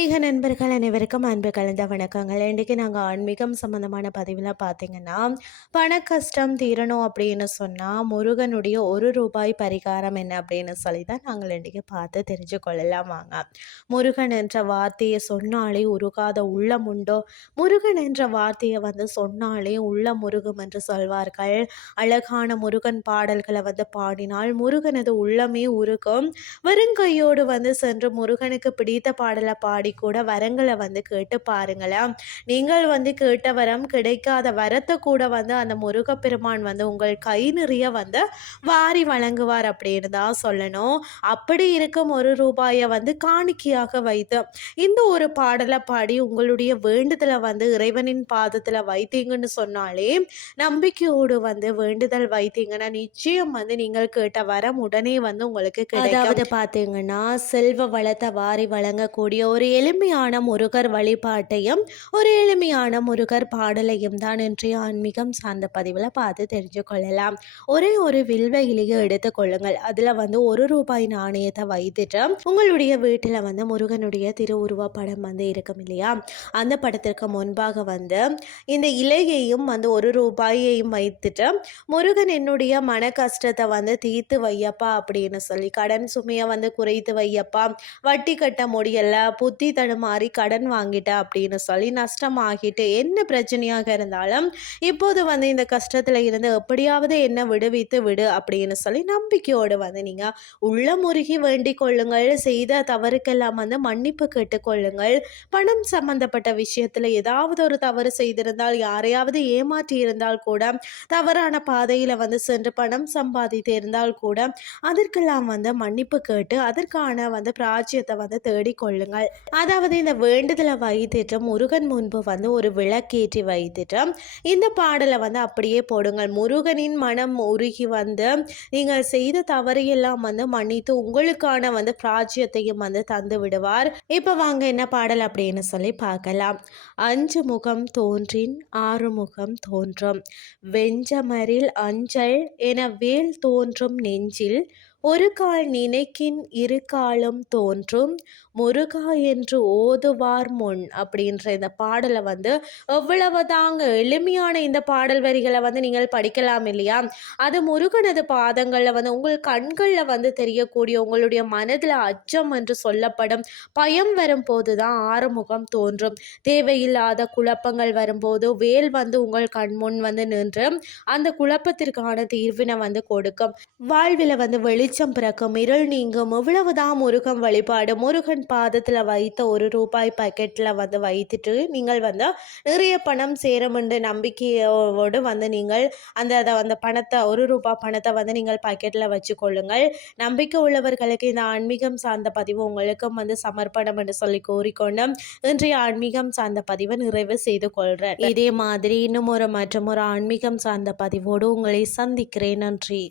ஆன்மீக நண்பர்கள் அனைவருக்கும் அன்பு கலந்த வணக்கங்கள். இன்றைக்கி நாங்கள் ஆன்மீகம் சம்மந்தமான பதிவில் பார்த்தீங்கன்னா பண கஷ்டம் தீரணும் அப்படின்னு சொன்னால் முருகனுடைய ஒரு ரூபாய் பரிகாரம் என்ன அப்படின்னு சொல்லி தான் நாங்கள் இன்றைக்கி பார்த்து தெரிஞ்சு கொள்ளலாம். வாங்க. முருகன் என்ற வார்த்தையை சொன்னாலே உருகாத உள்ளம் உண்டோ? முருகன் என்ற வார்த்தையை வந்து சொன்னாலே உள்ள முருகும் என்று சொல்வார்கள். அழகான முருகன் பாடல்களை வந்து பாடினால் முருகனது உள்ளமே உருகும். வெறுங்கையோடு வந்து சென்று முருகனுக்கு பிடித்த பாடலை பாடி கூட வரங்களை வந்து கேட்டு பாருங்களேன். நீங்கள் வந்து கேட்ட வரம் கிடைக்காத வரத்தை கூட வந்து அந்த முருகப்பெருமான் வந்து உங்கள் கை நிறைய வந்து வாரி வழங்குவார் அப்படின்னு தான் சொல்லணும். அப்படி இருக்கும் ஒரு ரூபாயை வந்து காணிக்கையாக வைத்து இந்த ஒரு பாடலை பாடி உங்களுடைய வேண்டுதலை வந்து இறைவனின் பாதத்தில் வைத்தீங்கன்னு சொன்னாலே நம்பிக்கையோடு வந்து வேண்டுதல் வைத்தீங்கன்னா நிச்சயம் வந்து நீங்கள் கேட்ட வரம் உடனே வந்து உங்களுக்கு அதாவது பார்த்தீங்கன்னா செல்வ வளத்தை வாரி வழங்கக்கூடிய ஒரு எளிமையான முருகர் வழிபாட்டையும் ஒரு எளிமையான முருகர் பாடலையும் தான் இன்றைய ஆன்மீகம் சார்ந்த பதிவில் பார்த்து தெரிஞ்சு கொள்ளலாம். ஒரே ஒரு வில்வ இலையை எடுத்துக்கொள்ளுங்கள் அதில் வந்து ஒரு ரூபாய் நாணயத்தை வைத்துட்டு உங்களுடைய வீட்டில் வந்து முருகனுடைய திருவுருவ படம் வந்து இருக்கும் இல்லையா? அந்த படத்திற்கு முன்பாக வந்து இந்த இலையையும் வந்து ஒரு ரூபாயையும் வைத்துட்டு முருகன் என்னுடைய மன கஷ்டத்தை வந்து தீர்த்து வையப்பா அப்படின்னு சொல்லி கடன் சுமையை வந்து குறைத்து வையப்பா. வட்டி கட்ட முடியல புத்தி தடுமாறி கடன் வாங்கிட்டேன் அப்படின்னு சொல்லி நஷ்டமாகிட்டு என்ன பிரச்சனையாக இருந்தாலும் இப்போது வந்து இந்த கஷ்டத்தில் இருந்து எப்படியாவது என்ன விடுவித்து விடு அப்படின்னு சொல்லி நம்பிக்கையோடு வந்து நீங்கள் உள்ள முருகி வேண்டிக் கொள்ளுங்கள். செய்த தவறுக்கெல்லாம் வந்து மன்னிப்பு கேட்டுக்கொள்ளுங்கள் பணம் சம்பந்தப்பட்ட விஷயத்தில் ஏதாவது ஒரு தவறு செய்திருந்தால் யாரையாவது ஏமாற்றி இருந்தால் கூட தவறான பாதையில் வந்து சென்று பணம் சம்பாதித்து இருந்தால் கூட அதற்கெல்லாம் வந்து மன்னிப்பு கேட்டு அதற்கான வந்து பிராஜ்யத்தை வந்து தேடிக்கொள்ளுங்கள் அதாவது இந்த வேண்டுதலை வைத்துட்டு முருகன் முன்பு வந்து ஒரு விளக்கேற்றி வைத்துட்டு இந்த பாடலை வந்து அப்படியே போடுங்கள். முருகனின் மனம் உருகி வந்து நீங்கள் செய்த தவறையெல்லாம் வந்து மன்னித்து உங்களுக்கான வந்து பிராஜ்யத்தையும் வந்து தந்து விடுவார். இப்போ வாங்க என்ன பாடல் அப்படின்னு சொல்லி பார்க்கலாம். அஞ்சு முகம் தோன்றின் ஆறு முகம் தோன்றும். வெஞ்சமரில் அஞ்சல் என வேல் தோன்றும் நெஞ்சில் ஒரு கால் நினைக்கின் இரு காலம் தோன்றும் முருகா என்று ஓதுவார் முன் அப்படின்ற இந்த பாடலை வந்து எவ்வளவு தாங்க எளிமையான இந்த பாடல் வரிகளை வந்து நீங்கள் படிக்கலாம் இல்லையா? அது முருகனது பாதங்களில் வந்து உங்கள் கண்களில் வந்து தெரியக்கூடிய உங்களுடைய மனதில் அச்சம் என்று சொல்லப்படும் பயம் வரும்போது தான் ஆறுமுகம் தோன்றும். தேவையில்லாத குழப்பங்கள் வரும்போது வேல் வந்து உங்கள் கண் முன் வந்து நின்று அந்த குழப்பத்திற்கான தீர்வினை வந்து கொடுக்கும். வாழ்வில் வந்து வெளி வெளிச்சம் பிறக்கும் இருள் நீங்கும். இவ்வளவுதான் முருகன் வழிபாடு. முருகன் பாதத்தில் வைத்த ஒரு ரூபாய் பாக்கெட்டில் வந்து வைத்துட்டு நீங்கள் வந்து நிறைய பணம் சேருமென்று நம்பிக்கையோடு வந்து நீங்கள் அந்த அதை அந்த பணத்தை ஒரு ரூபாய் பணத்தை வந்து நீங்கள் பாக்கெட்டில் வச்சு கொள்ளுங்கள். நம்பிக்கை உள்ளவர்களுக்கு இந்த ஆன்மீகம் சார்ந்த பதிவு உங்களுக்கும் வந்து சமர்ப்பணம் என்று சொல்லி கூறிக்கொண்டு இன்றைய ஆன்மீகம் சார்ந்த பதிவை நிறைவு செய்து கொள்கிறேன் இதே மாதிரி இன்னும் ஒரு மற்றும் ஒரு ஆன்மீகம் சார்ந்த பதிவோடு உங்களை சந்திக்கிறேன். நன்றி.